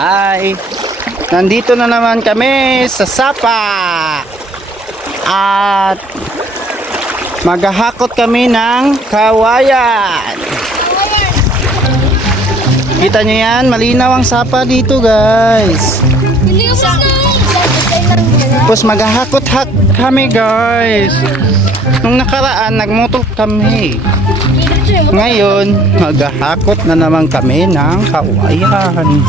Hi! Nandito na naman kami sa Sapa. At maghahakot kami ng kawayan. Kita nyo yan? Malinaw ang Sapa dito, guys. Tapos maghahakot kami, guys. Nung nakaraan, nagmotor kami. Ngayon, maghahakot na naman kami ng kawayan.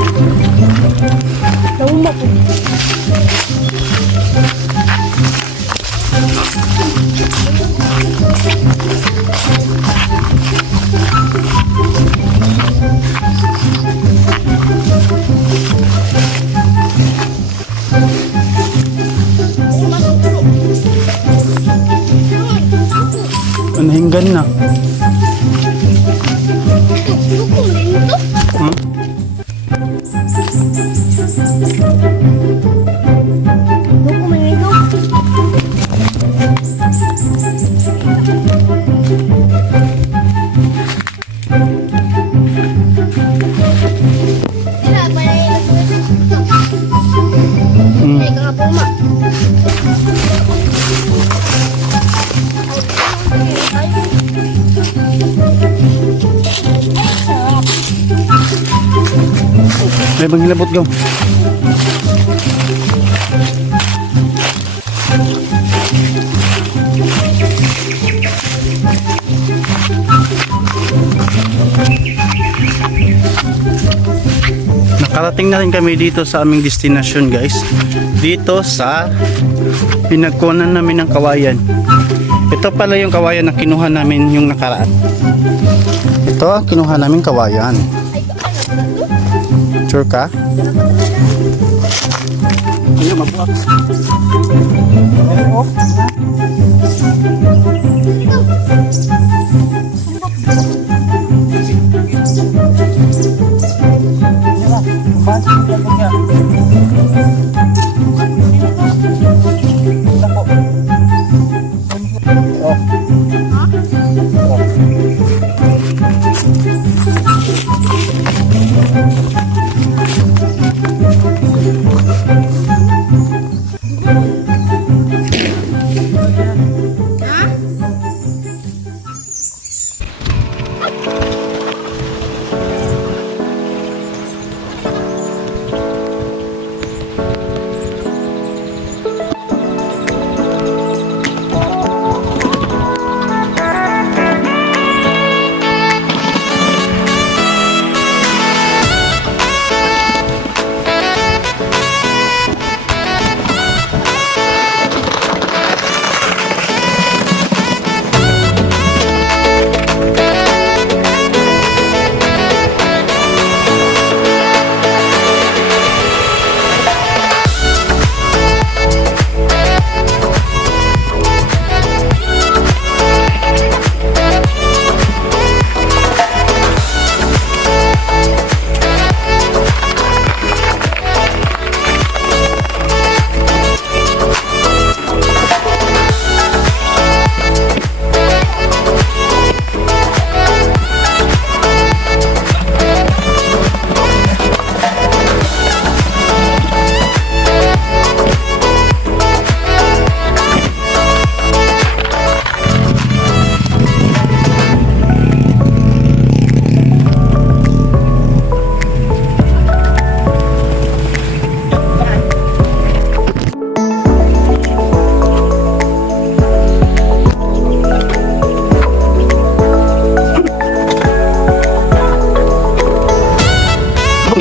Manahinggan na. Hmm? May manghilabot gaw. Nakarating na rin kami dito sa aming destination, guys. Dito sa pinagkunan namin ng kawayan. Ito pala yung kawayan na kinuha namin yung nakaraan. Ito ang kinuha namin kawayan. Sure ka? Ayaw mabuak.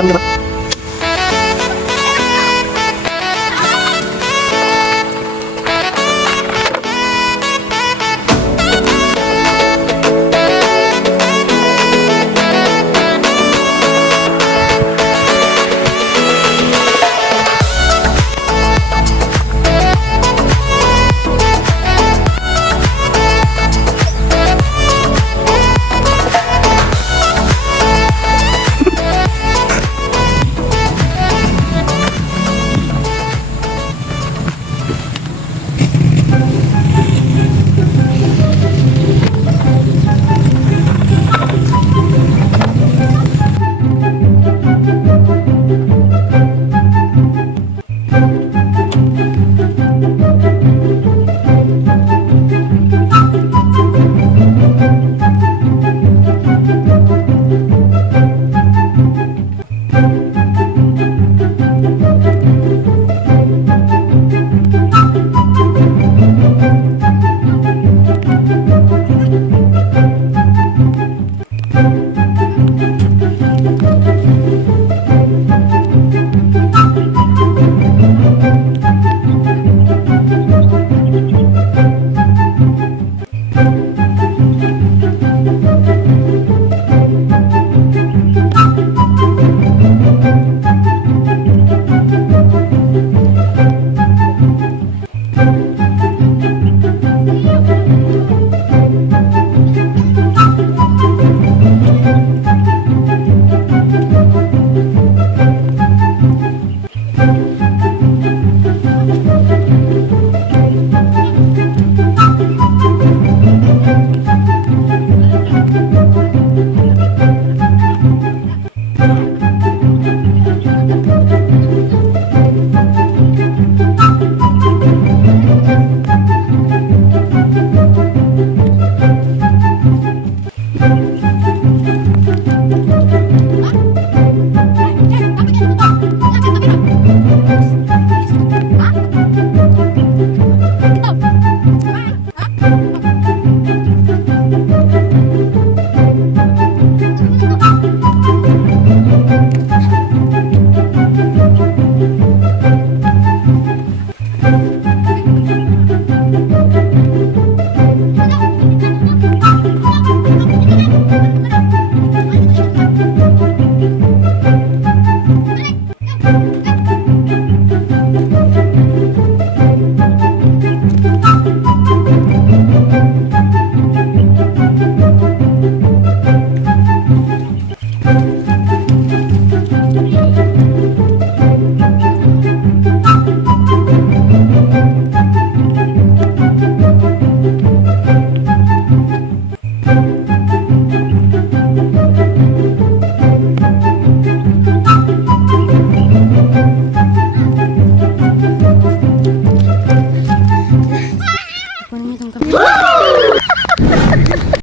Lang, di ba?